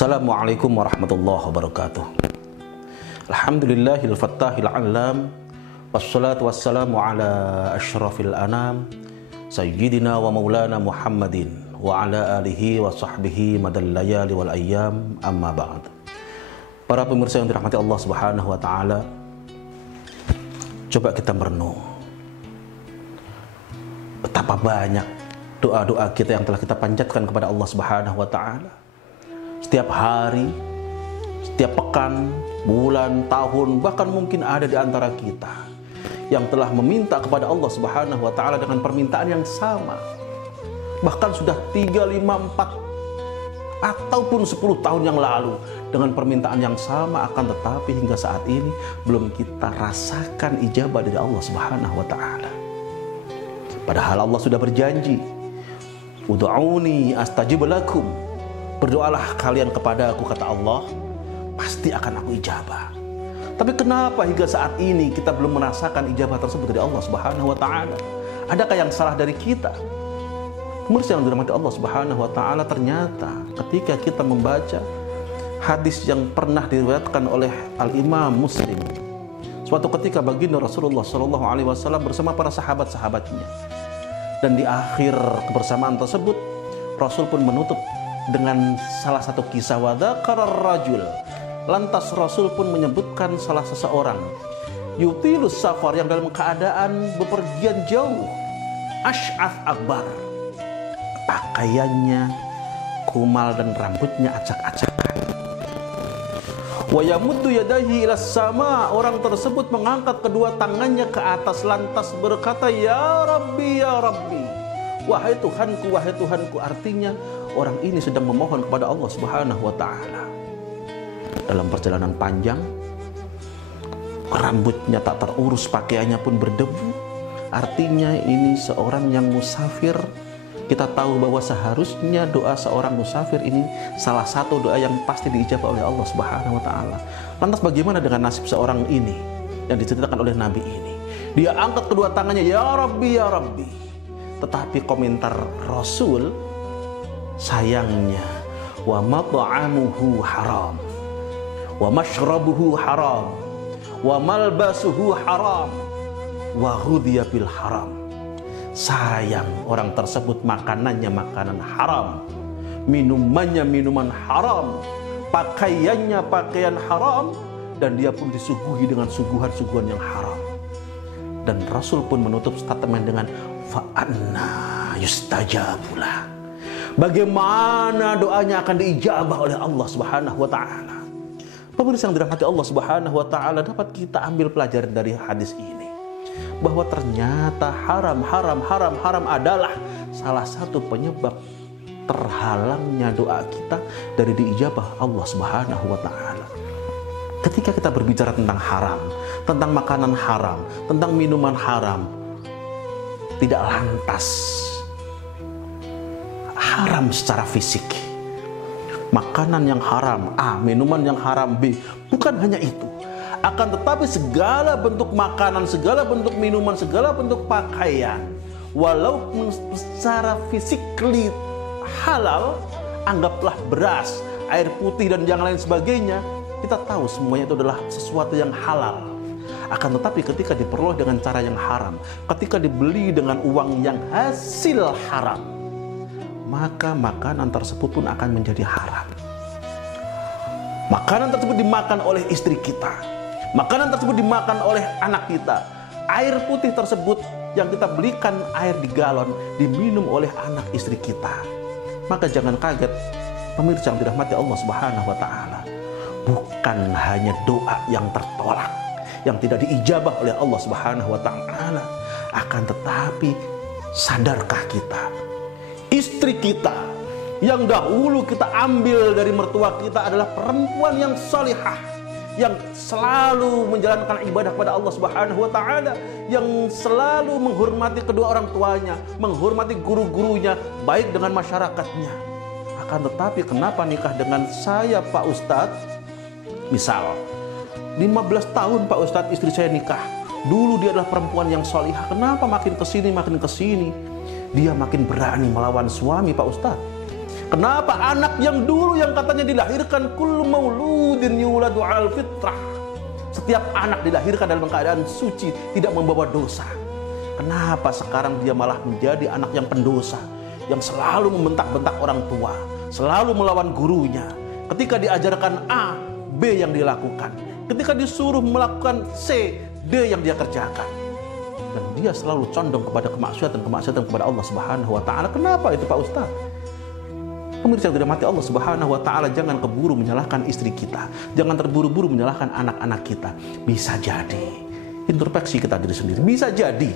Assalamualaikum warahmatullahi wabarakatuh. Alhamdulillahil fattahil alam, wassalatu wassalamu ala asyrafil anam, sayyidina wa maulana Muhammadin wa ala alihi wa sahbihi madal layali wal ayyam, amma ba'd. Para pemirsa yang dirahmati Allah Subhanahu wa taala, coba kita merenung betapa banyak doa-doa kita yang telah kita panjatkan kepada Allah Subhanahu wa taala. Setiap hari, setiap pekan, bulan, tahun, bahkan mungkin ada di antara kita yang telah meminta kepada Allah Subhanahu wa taala dengan permintaan yang sama. Bahkan sudah 3, 5, 4 ataupun 10 tahun yang lalu dengan permintaan yang sama, akan tetapi hingga saat ini belum kita rasakan ijabah dari Allah Subhanahu wa taala. Padahal Allah sudah berjanji, "Ud'uni astajib lakum." Berdoalah kalian kepadaku, kata Allah, pasti akan aku ijabah. Tapi kenapa hingga saat ini kita belum merasakan ijabah tersebut dari Allah Subhanahu wa taala? Adakah yang salah dari kita? Pemirsa yang dirahmati Allah Subhanahu wa taala, ternyata ketika kita membaca hadis yang pernah diriwayatkan oleh Al-Imam Muslim, suatu ketika baginda Rasulullah sallallahu alaihi wasallam bersama para sahabat-sahabatnya, dan di akhir kebersamaan tersebut Rasul pun menutup dengan salah satu kisah wadakarar rajul. Lantas Rasul pun menyebutkan salah seseorang yutilus safar, yang dalam keadaan bepergian jauh, ash'ath akbar, pakaiannya kumal dan rambutnya acak-acakan. Wa yamuddu yadayhi ilas sama, orang tersebut mengangkat kedua tangannya ke atas lantas berkata, "Ya Rabbi, ya Rabbi." Wahai Tuhanku, wahai Tuhanku. Artinya orang ini sedang memohon kepada Allah Subhanahu wa taala. Dalam perjalanan panjang, rambutnya tak terurus, pakaiannya pun berdebu. Artinya ini seorang yang musafir. Kita tahu bahwa seharusnya doa seorang musafir ini salah satu doa yang pasti diijabah oleh Allah Subhanahu wa taala. Lantas bagaimana dengan nasib seorang ini yang diceritakan oleh Nabi ini? Dia angkat kedua tangannya, "Ya Rabbi, ya Rabbi." Tetapi komentar Rasul, sayangnya, wa mat'amuhu haram, wa mashrabuhu haram, wa malbasuhu haram, wa ghudhiya bil haram. Sayang, orang tersebut makanannya makanan haram, minumannya minuman haram, pakaiannya pakaian haram, dan dia pun disuguhi dengan suguhan-suguhan yang haram. Dan Rasul pun menutup statement dengan fa'anna yustajabulah. Bagaimana doanya akan diijabah oleh Allah Subhanahu wa taala? Pemirsa yang dirahmati Allah Subhanahu wa taala, dapat kita ambil pelajaran dari hadis ini bahwa ternyata haram adalah salah satu penyebab terhalangnya doa kita dari diijabah Allah Subhanahu wa taala. Ketika kita berbicara tentang haram, tentang makanan haram, tentang minuman haram, tidak lantas haram secara fisik. Makanan yang haram A, minuman yang haram B. Bukan hanya itu. Akan tetapi segala bentuk makanan, segala bentuk minuman, segala bentuk pakaian, walaupun secara fisikly halal, anggaplah beras, air putih dan yang lain sebagainya, kita tahu semuanya itu adalah sesuatu yang halal. Akan tetapi ketika diperoleh dengan cara yang haram, ketika dibeli dengan uang yang hasil haram, maka makanan tersebut pun akan menjadi haram. Makanan tersebut dimakan oleh istri kita, makanan tersebut dimakan oleh anak kita, air putih tersebut yang kita belikan air di galon diminum oleh anak istri kita. Maka jangan kaget, pemirsa yang dirahmati Allah Subhanahu wa taala, bukan hanya doa yang tertolak, yang tidak diijabah oleh Allah Subhanahu wa taala, akan tetapi sadarkah kita, istri kita yang dahulu kita ambil dari mertua kita adalah perempuan yang salihah, yang selalu menjalankan ibadah kepada Allah Subhanahu wa taala, yang selalu menghormati kedua orang tuanya, menghormati guru-gurunya, baik dengan masyarakatnya. Akan tetapi kenapa nikah dengan saya, Pak Ustadz? Misal 15 tahun Pak Ustadz istri saya nikah, dulu dia adalah perempuan yang salihah. Kenapa makin kesini dia makin berani melawan suami, Pak Ustadz? Kenapa anak yang dulu yang katanya dilahirkan kullu mauludin yuladu al fitrah, setiap anak dilahirkan dalam keadaan suci, tidak membawa dosa. Kenapa sekarang dia malah menjadi anak yang pendosa, yang selalu membentak-bentak orang tua, selalu melawan gurunya. Ketika diajarkan A, B yang dilakukan. Ketika disuruh melakukan C, D yang dia kerjakan. Dan dia selalu condong kepada kemaksiatan kepada Allah Subhanahu wa taala. Kenapa itu Pak Ustaz? Pemirsa yang dirahmati Allah Subhanahu wa taala, jangan keburu menyalahkan istri kita. Jangan terburu-buru menyalahkan anak-anak kita. Bisa jadi introspeksi kita diri sendiri. Bisa jadi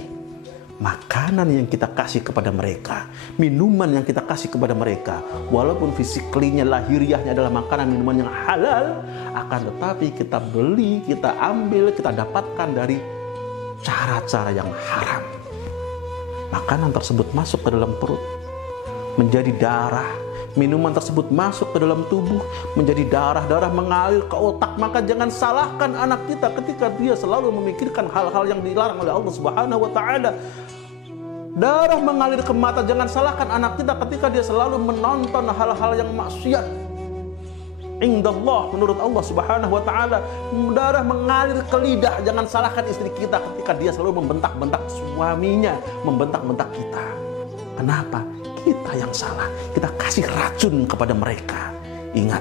makanan yang kita kasih kepada mereka, minuman yang kita kasih kepada mereka, walaupun fisiklinya, lahiriahnya adalah makanan minuman yang halal, akan tetapi kita beli, kita ambil, kita dapatkan dari cara-cara yang haram. Makanan tersebut masuk ke dalam perut, menjadi darah. Minuman tersebut masuk ke dalam tubuh, menjadi darah mengalir ke otak. Maka jangan salahkan anak kita ketika dia selalu memikirkan hal-hal yang dilarang oleh Allah Subhanahu wa taala. Darah mengalir ke mata, jangan salahkan anak kita ketika dia selalu menonton hal-hal yang maksiat. Indallah, menurut Allah Subhanahu wa taala. Darah mengalir ke lidah, jangan salahkan istri kita ketika dia selalu membentak-bentak suaminya, membentak-bentak kita. Kenapa? Kita yang salah, kita kasih racun kepada mereka. Ingat,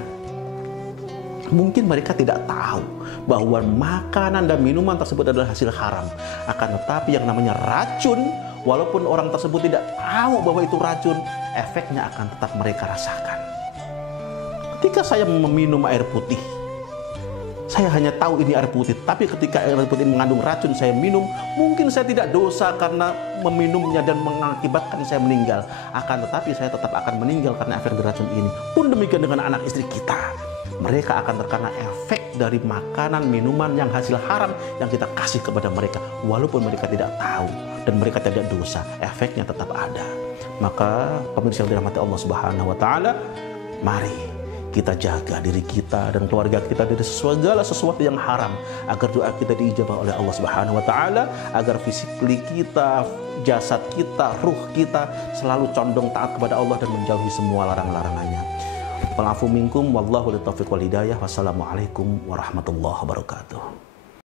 mungkin mereka tidak tahu bahwa makanan dan minuman tersebut adalah hasil haram. Akan tetapi yang namanya racun, walaupun orang tersebut tidak tahu bahwa itu racun, efeknya akan tetap mereka rasakan. Ketika saya meminum air putih, saya hanya tahu ini air putih, tapi ketika air putih mengandung racun saya minum, mungkin saya tidak dosa karena meminumnya dan mengakibatkan saya meninggal. Akan tetapi saya tetap akan meninggal karena efek dari racun ini. Pun demikian dengan anak istri kita. Mereka akan terkena efek dari makanan, minuman yang hasil haram yang kita kasih kepada mereka. Walaupun mereka tidak tahu dan mereka tidak dosa, efeknya tetap ada. Maka pemirsa yang dirahmati Allah Subhanahu wa taala, mari kita jaga diri kita dan keluarga kita dari segala sesuatu yang haram, agar doa kita diijabah oleh Allah Subhanahu wa taala, agar fisik kita, jasad kita, ruh kita selalu condong taat kepada Allah dan menjauhi semua larang-larangannya. Walafu minkum wallahu litaufiq wal hidayah. Wassalamualaikum warahmatullahi wabarakatuh.